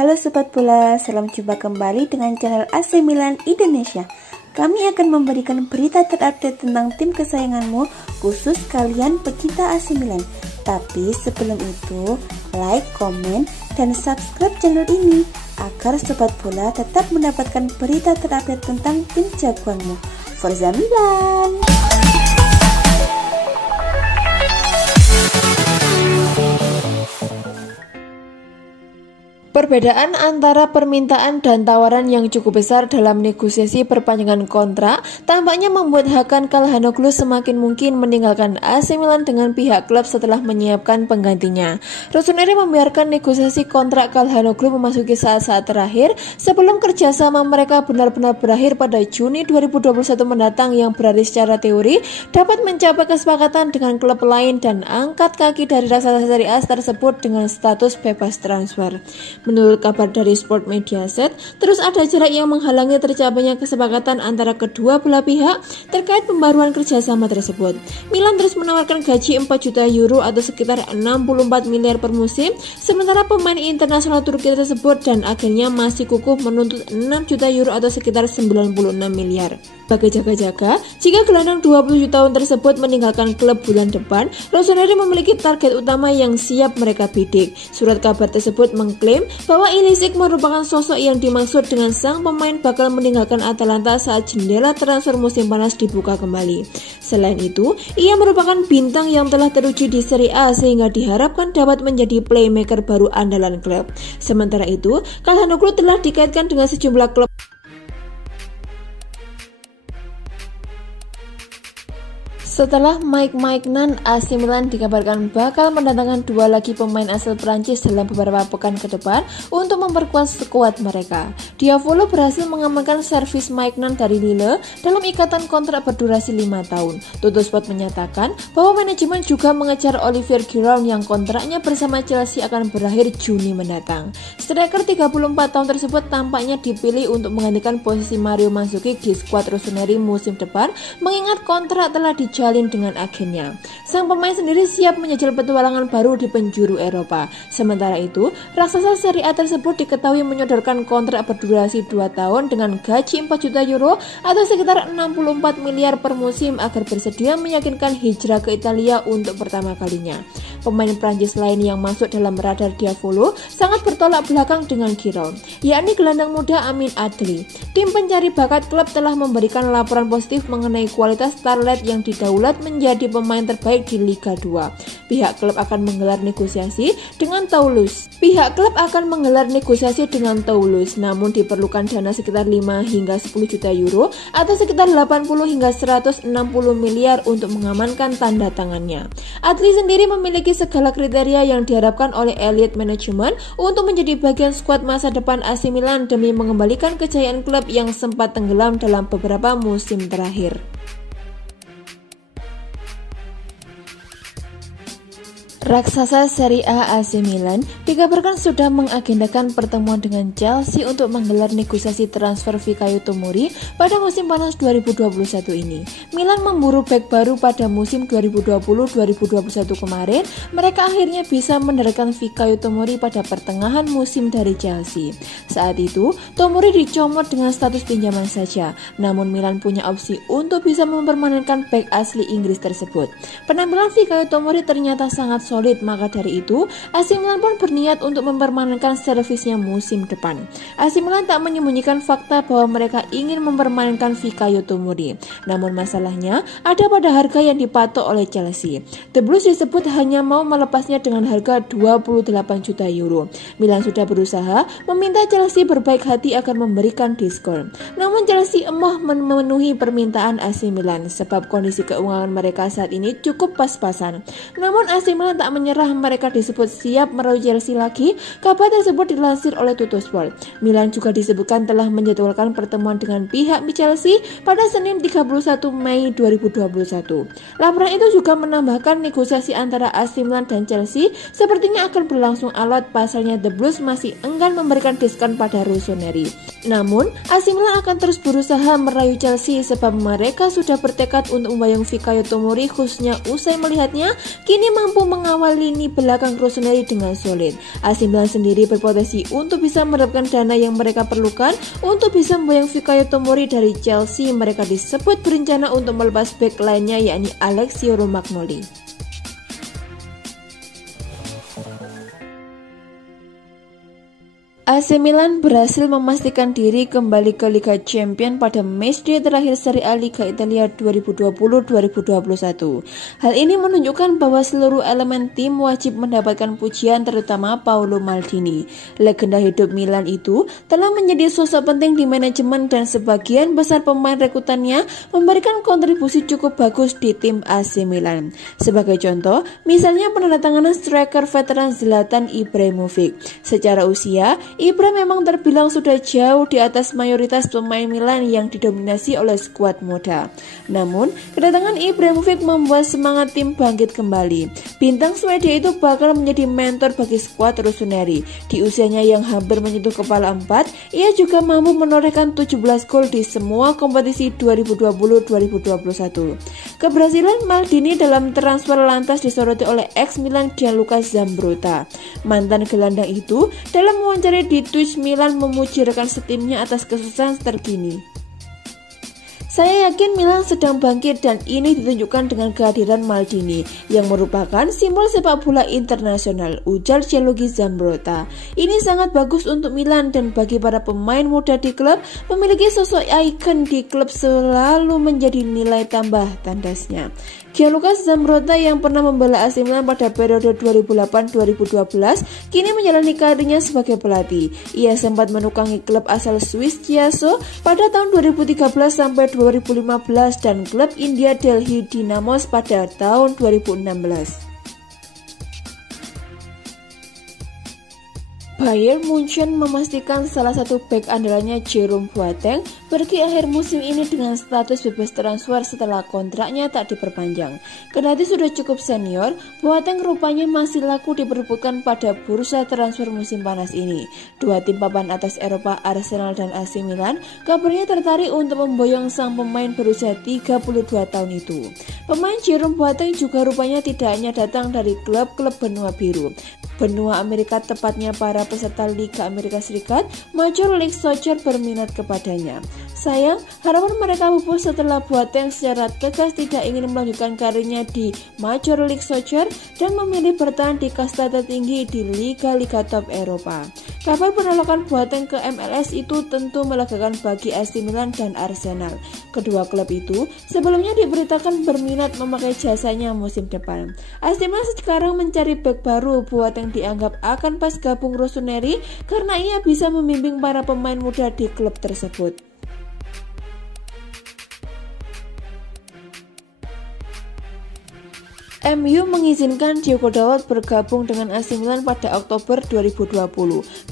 Halo Sobat Bola, salam jumpa kembali dengan channel AC Milan Indonesia. Kami akan memberikan berita terupdate tentang tim kesayanganmu, khusus kalian pecinta AC Milan. Tapi sebelum itu, like, komen, dan subscribe channel ini agar Sobat Bola tetap mendapatkan berita terupdate tentang tim jagoanmu. Forza Milan! Perbedaan antara permintaan dan tawaran yang cukup besar dalam negosiasi perpanjangan kontrak tampaknya membuat Hakan Calhanoglu semakin mungkin meninggalkan AC Milan dengan pihak klub setelah menyiapkan penggantinya. Rossoneri membiarkan negosiasi kontrak Calhanoglu memasuki saat-saat terakhir sebelum kerjasama mereka benar-benar berakhir pada Juni 2021 mendatang, yang berarti secara teori dapat mencapai kesepakatan dengan klub lain dan angkat kaki dari raksasa Serie A tersebut dengan status bebas transfer. Menurut kabar dari Sport Mediaset, terus ada jarak yang menghalangi tercapainya kesepakatan antara kedua belah pihak terkait pembaruan kerjasama tersebut. Milan terus menawarkan gaji 4 juta euro atau sekitar 64 miliar per musim, sementara pemain internasional Turki tersebut dan agennya masih kukuh menuntut 6 juta euro atau sekitar 96 miliar. Bagi jaga-jaga, jika gelandang 27 tahun tersebut meninggalkan klub bulan depan, Rossoneri memiliki target utama yang siap mereka bidik. Surat kabar tersebut mengklaim bahwa Ilicic merupakan sosok yang dimaksud dengan sang pemain bakal meninggalkan Atalanta saat jendela transfer musim panas dibuka kembali. Selain itu, ia merupakan bintang yang telah teruji di Serie A sehingga diharapkan dapat menjadi playmaker baru andalan klub. Sementara itu, Calhanoglu telah dikaitkan dengan sejumlah klub. Setelah Mike Maignan, AC Milan dikabarkan bakal mendatangkan dua lagi pemain asal Prancis dalam beberapa pekan ke depan untuk memperkuat skuad mereka. Diavolo berhasil mengamankan servis Maignan dari Lille dalam ikatan kontrak berdurasi 5 tahun. Tuttosport menyatakan bahwa manajemen juga mengejar Olivier Giroud yang kontraknya bersama Chelsea akan berakhir Juni mendatang. Striker 34 tahun tersebut tampaknya dipilih untuk menggantikan posisi Mario Mandzukic di skuad Rossoneri musim depan, mengingat kontrak telah dijalin dengan agennya. Sang pemain sendiri siap menjajal petualangan baru di penjuru Eropa. Sementara itu, raksasa Serie A tersebut diketahui menyodorkan kontrak berdurasi 2 tahun dengan gaji 4 juta euro atau sekitar 64 miliar per musim agar bersedia meyakinkan hijrah ke Italia untuk pertama kalinya. Pemain Prancis lain yang masuk dalam radar Diavolo sangat bertolak belakang dengan Giroud, yakni gelandang muda Amin Adli. Tim pencari bakat klub telah memberikan laporan positif mengenai kualitas starlet yang didaulat menjadi pemain terbaik di Liga 2. Pihak klub akan menggelar negosiasi dengan Toulouse. Namun diperlukan dana sekitar 5 hingga 10 juta euro atau sekitar 80 hingga 160 miliar untuk mengamankan tanda tangannya. Adli sendiri memiliki segala kriteria yang diharapkan oleh elite manajemen untuk menjadi bagian skuad masa depan AC Milan demi mengembalikan kejayaan klub yang sempat tenggelam dalam beberapa musim terakhir. Raksasa Serie A AC Milan dikabarkan sudah mengagendakan pertemuan dengan Chelsea untuk menggelar negosiasi transfer Fikayo Tomori pada musim panas 2021 ini. Milan memburu bek baru pada musim 2020-2021 kemarin. Mereka akhirnya bisa menerkan Fikayo Tomori pada pertengahan musim dari Chelsea. Saat itu, Tomori dicomot dengan status pinjaman saja. Namun Milan punya opsi untuk bisa mempermanenkan bek asli Inggris tersebut. Penampilan Fikayo Tomori ternyata sangat solid, maka dari itu AC Milan pun berniat untuk mempermanenkan servisnya musim depan. AC Milan tak menyembunyikan fakta bahwa mereka ingin mempermanenkan Fikayo Tomori. Namun masalahnya ada pada harga yang dipatok oleh Chelsea. The Blues disebut hanya mau melepasnya dengan harga 28 juta euro. Milan sudah berusaha meminta Chelsea berbaik hati akan memberikan diskon. Namun Chelsea emoh memenuhi permintaan AC Milan sebab kondisi keuangan mereka saat ini cukup pas-pasan. Namun AC Milan tak menyerah, mereka disebut siap meraih Chelsea lagi. Kabar tersebut dilansir oleh Tuttosport. Milan juga disebutkan telah menjadwalkan pertemuan dengan pihak Chelsea pada Senin 31 Mei 2021. Laporan itu juga menambahkan negosiasi antara AC Milan dan Chelsea sepertinya akan berlangsung alot. Pasalnya The Blues masih enggan memberikan diskon pada Rossoneri. Namun, AC Milan akan terus berusaha merayu Chelsea sebab mereka sudah bertekad untuk membayang Fikayo Tomori, khususnya usai melihatnya kini mampu mengawal lini belakang Rossoneri dengan solid. AC Milan sendiri berpotensi untuk bisa mendapatkan dana yang mereka perlukan untuk bisa membayang Fikayo Tomori dari Chelsea. Mereka disebut berencana untuk melepas bek lainnya yakni Alessio Romagnoli. AC Milan berhasil memastikan diri kembali ke Liga Champions pada matchday terakhir Serie A Liga Italia 2020-2021. Hal ini menunjukkan bahwa seluruh elemen tim wajib mendapatkan pujian, terutama Paolo Maldini. Legenda hidup Milan itu telah menjadi sosok penting di manajemen dan sebagian besar pemain rekrutannya memberikan kontribusi cukup bagus di tim AC Milan. Sebagai contoh, misalnya penandatanganan striker veteran Zlatan Ibrahimovic. Secara usia, Ibra memang terbilang sudah jauh di atas mayoritas pemain Milan yang didominasi oleh skuad muda. Namun, kedatangan Ibrahimovic membuat semangat tim bangkit kembali. Bintang Swedia itu bakal menjadi mentor bagi skuad Rossoneri. Di usianya yang hampir menyentuh kepala 4, ia juga mampu menorehkan 17 gol di semua kompetisi 2020-2021. Keberhasilan Maldini dalam transfer lantas disoroti oleh ex Milan Gianluca Zambrotta. Mantan gelandang itu dalam mewawancarai di Twitch Milan memuji rekan setimnya atas kesuksesan terkini. Saya yakin Milan sedang bangkit dan ini ditunjukkan dengan kehadiran Maldini yang merupakan simbol sepak bola internasional, ujar Gianluca Zambrotta. Ini sangat bagus untuk Milan dan bagi para pemain muda di klub, memiliki sosok ikon di klub selalu menjadi nilai tambah, tandasnya. Gianluca Zambrotta yang pernah membela AC Milan pada periode 2008-2012 kini menjalani karirnya sebagai pelatih. Ia sempat menukangi klub asal Swiss Chiasso pada tahun 2013 sampai 2015 dan klub India Delhi Dynamos pada tahun 2016. Bayern Munchen memastikan salah satu bek andalannya Jerome Boateng pergi akhir musim ini dengan status bebas transfer setelah kontraknya tak diperpanjang. Kendati sudah cukup senior, Boateng rupanya masih laku diperebutkan pada bursa transfer musim panas ini. Dua tim papan atas Eropa, Arsenal dan AC Milan, kabarnya tertarik untuk memboyong sang pemain berusia 32 tahun itu. Pemain Jerome Boateng juga rupanya tidak hanya datang dari klub-klub benua biru. Benua Amerika, tepatnya para peserta Liga Amerika Serikat, Major League Soccer berminat kepadanya. Sayang, harapan mereka pupus setelah Boateng secara tegas tidak ingin melanjutkan karirnya di Major League Soccer dan memilih bertahan di kasta tertinggi di liga-liga top Eropa. Kabar penolakan Boateng ke MLS itu tentu melegakan bagi AC Milan dan Arsenal. Kedua klub itu sebelumnya diberitakan berminat memakai jasanya musim depan. AC Milan sekarang mencari bek baru. Boateng dianggap akan pas gabung Rossoneri karena ia bisa membimbing para pemain muda di klub tersebut. MU mengizinkan Diogo Dalot bergabung dengan AC Milan pada Oktober 2020.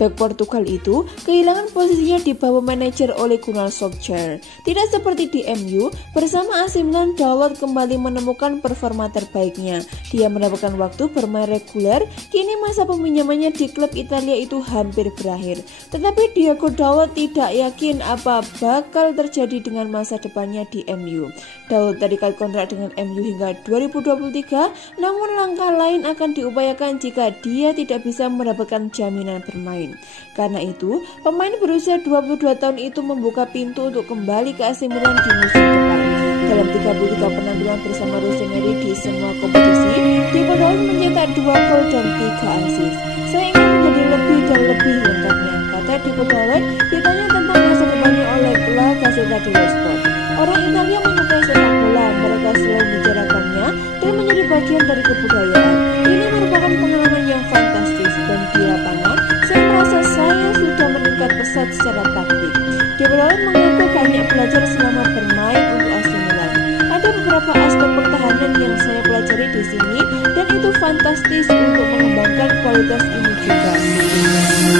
Bek Portugal itu kehilangan posisinya di bawah manajer Ole Gunnar Solskjaer. Tidak seperti di MU, bersama AC Milan Dalot kembali menemukan performa terbaiknya. Dia mendapatkan waktu bermain reguler, kini masa peminjamannya di klub Italia itu hampir berakhir. Tetapi Diogo Dalot tidak yakin apa bakal terjadi dengan masa depannya di MU. Dalot terikat kontrak dengan MU hingga 2023. Namun langkah lain akan diupayakan jika dia tidak bisa mendapatkan jaminan bermain. Karena itu, pemain berusia 22 tahun itu membuka pintu untuk kembali ke AC Milan di musim depan. Dalam 33 penampilan bersama Rossoneri di semua kompetisi, Diogo Dalot mencetak 2 gol dan 3 assist. Saya ingin menjadi lebih dan lebih lengkapnya, kata Diogo Dalot ditanya tentang masa depannya oleh La Gazzetta dello Sport. Orang Italia menyukai sepak bola, mereka selalu membicarakannya dan menjadi bagian dari kebudayaan. Ini merupakan pengalaman yang fantastis dan di lapangan saya merasa saya sudah meningkat pesat secara taktik. Diogo Dalot mengaku banyak belajar selama bermain untuk AC Milan. Ada beberapa aspek pertahanan yang saya pelajari di sini dan itu fantastis untuk mengembangkan kualitas ini juga.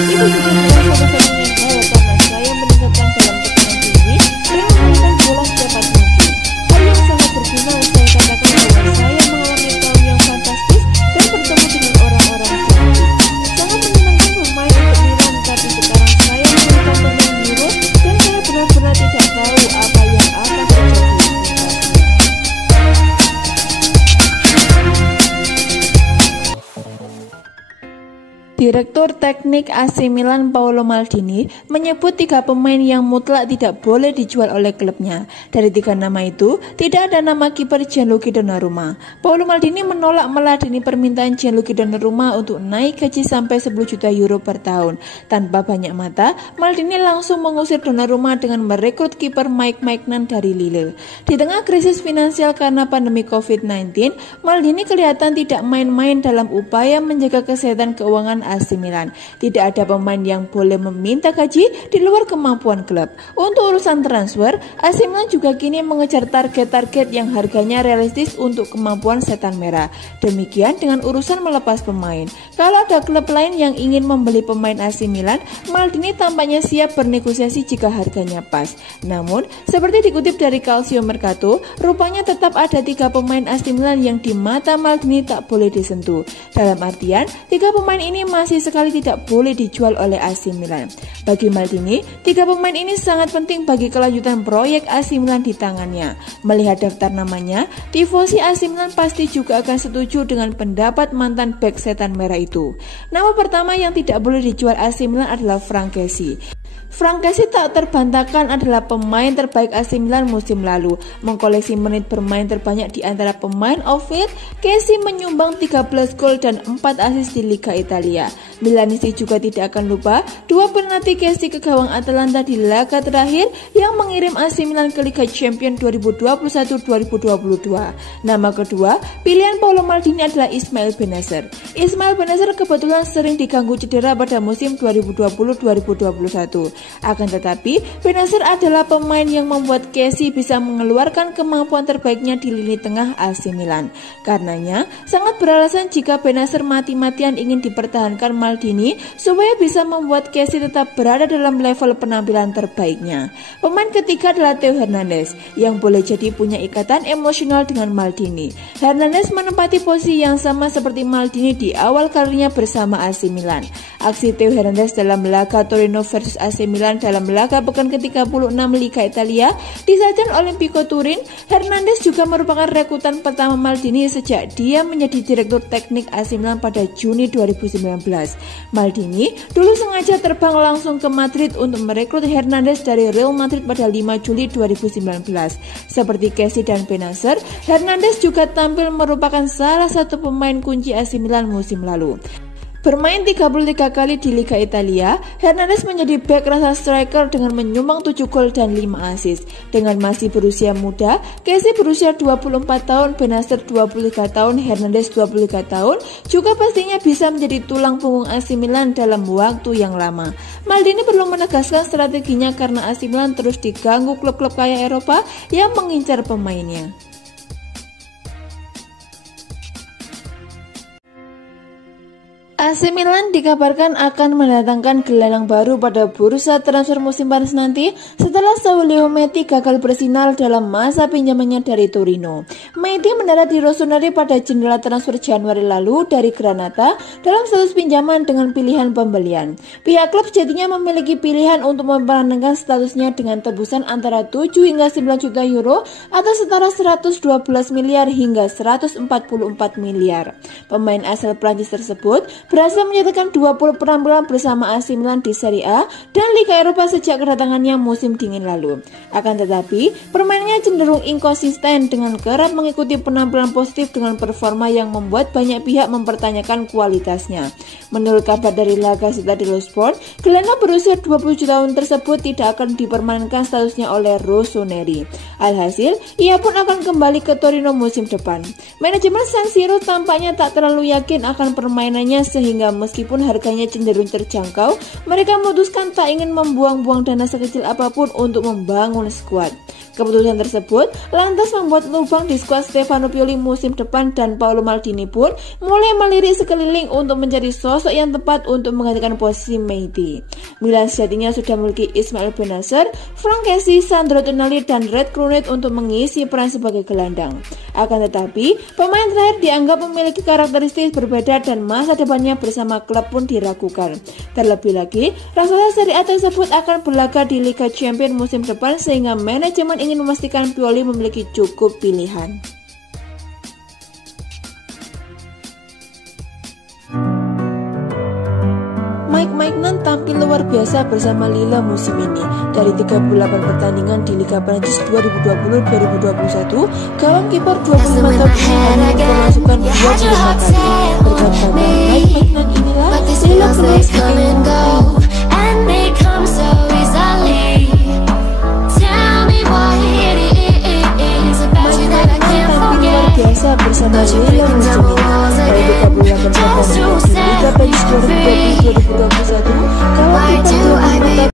Itu juga salah satu-satunya hal karena saya meningkatkan dalam tekanan tinggi dan memainkan bola secepat mungkin. Hal yang sangat berguna saya katakan bahwa saya mengalami tahun yang fantastis dan bertemu dengan orang-orang cantik. Sangat menyenangkan bermain untuk Milan, tapi sekarang saya menginginkan pemain Euro dan saya benar-benar tidak tahu apa yang akan terjadi. Direktur Teknik AC Milan Paolo Maldini menyebut 3 pemain yang mutlak tidak boleh dijual oleh klubnya. Dari 3 nama itu, tidak ada nama kiper Gianluigi Donnarumma. Paolo Maldini menolak meladeni permintaan Gianluigi Donnarumma untuk naik gaji sampai 10 juta euro per tahun. Tanpa banyak mata, Maldini langsung mengusir Donnarumma dengan merekrut kiper Mike Maignan dari Lille. Di tengah krisis finansial karena pandemi COVID-19, Maldini kelihatan tidak main-main dalam upaya menjaga kesehatan keuangan AC Milan. Tidak ada pemain yang boleh meminta gaji di luar kemampuan klub. Untuk urusan transfer, AC Milan juga kini mengejar target-target yang harganya realistis untuk kemampuan setan merah. Demikian dengan urusan melepas pemain. Kalau ada klub lain yang ingin membeli pemain AC Milan, Maldini tampaknya siap bernegosiasi jika harganya pas. Namun, seperti dikutip dari Calcio Mercato, rupanya tetap ada 3 pemain AC Milan yang di mata Maldini tak boleh disentuh. Dalam artian, 3 pemain ini masih sekali tidak boleh dijual oleh AC Milan. Bagi Maldini, 3 pemain ini sangat penting bagi kelanjutan proyek AC Milan di tangannya. Melihat daftar namanya, tifosi AC Milan pasti juga akan setuju dengan pendapat mantan bek setan merah itu. Nama pertama yang tidak boleh dijual AC Milan adalah Franck Kessie. Franck Kessie tak terbantahkan adalah pemain terbaik AC Milan musim lalu. Mengkoleksi menit bermain terbanyak di antara pemain outfield, Kessie menyumbang 13 gol dan 4 assist di Liga Italia. Milanisti juga tidak akan lupa 2 penalti Kessie ke gawang Atalanta di laga terakhir yang mengirim AC Milan ke Liga Champions 2021-2022. Nama kedua, pilihan Paolo Maldini adalah Ismail Bennacer. Ismail Bennacer kebetulan sering diganggu cedera pada musim 2020-2021. Akan tetapi, Bennacer adalah pemain yang membuat Kessie bisa mengeluarkan kemampuan terbaiknya di lini tengah AC Milan. Karenanya, sangat beralasan jika Bennacer mati-matian ingin dipertahankan Maldini supaya bisa membuat Kessie tetap berada dalam level penampilan terbaiknya. Pemain ketiga adalah Theo Hernandez, yang boleh jadi punya ikatan emosional dengan Maldini. Hernandez menempati posisi yang sama seperti Maldini di awal karirnya bersama AC Milan. Aksi Theo Hernandez dalam laga Torino versus AC Milan dalam laga pekan ke-36 Liga Italia di Stadion Olimpico Turin, Hernandez juga merupakan rekrutan pertama Maldini sejak dia menjadi direktur teknik AC Milan pada Juni 2019. Maldini dulu sengaja terbang langsung ke Madrid untuk merekrut Hernandez dari Real Madrid pada 5 Juli 2019. Seperti Kessie dan Bennacer, Hernandez juga tampil merupakan salah satu pemain kunci AC Milan musim lalu. Bermain 33 kali di Liga Italia, Hernandez menjadi bek rasa striker dengan menyumbang 7 gol dan 5 assist. Dengan masih berusia muda, Kessie berusia 24 tahun, Bennacer 23 tahun, Hernandez 23 tahun, juga pastinya bisa menjadi tulang punggung AC Milan dalam waktu yang lama. Maldini perlu menegaskan strateginya karena AC Milan terus diganggu klub-klub kaya Eropa yang mengincar pemainnya. AC Milan dikabarkan akan mendatangkan gelandang baru pada bursa transfer musim panas nanti setelah Saulio Metti gagal bersinar dalam masa pinjamannya dari Torino. Metti mendarat di Rossoneri pada jendela transfer Januari lalu dari Granata dalam status pinjaman dengan pilihan pembelian. Pihak klub sejatinya memiliki pilihan untuk memperpanjangkan statusnya dengan tebusan antara 7 hingga 9 juta euro atau setara 112 miliar hingga 144 miliar. Pemain asal Prancis tersebut berhasil menyatakan 20 penampilan bersama AC Milan di Serie A dan Liga Eropa sejak kedatangannya musim dingin lalu. Akan tetapi, permainannya cenderung inkonsisten dengan kerap mengikuti penampilan positif dengan performa yang membuat banyak pihak mempertanyakan kualitasnya. Menurut kabar dari La Gazzetta dello Sport, gelandang berusia 27 tahun tersebut tidak akan dipermanenkan statusnya oleh Rossoneri. Alhasil, ia pun akan kembali ke Torino musim depan. Manajemen San Siro tampaknya tak terlalu yakin akan permainannya sehingga meskipun harganya cenderung terjangkau, mereka memutuskan tak ingin membuang-buang dana sekecil apapun untuk membangun skuad. Keputusan tersebut lantas membuat lubang di skuad Stefano Pioli musim depan dan Paolo Maldini pun mulai melirik sekeliling untuk mencari sosok yang tepat untuk menggantikan posisi Mendy. Milan sejatinya sudah memiliki Ismail Bennacer, Franck Kessie, Sandro Tonali, dan Red Krunic untuk mengisi peran sebagai gelandang. Akan tetapi, pemain terakhir dianggap memiliki karakteristik berbeda dan masa depannya bersama klub pun diragukan. Terlebih lagi, raksasa Serie A tersebut akan berlaga di Liga Champions musim depan sehingga manajemen ingin memastikan Pioli memiliki cukup pilihan. Mike Maignan tampil luar biasa bersama Lille musim ini. Dari 38 pertandingan di Liga Prancis 2020-2021, gawang kiper 25 tahun ini hanya memasukkan 25 kali. Berkat kata Mike Maignan inilah Lille keluar sebagai biasa bersama Lille musim ini. Dari 38 pertandingan di Liga Prancis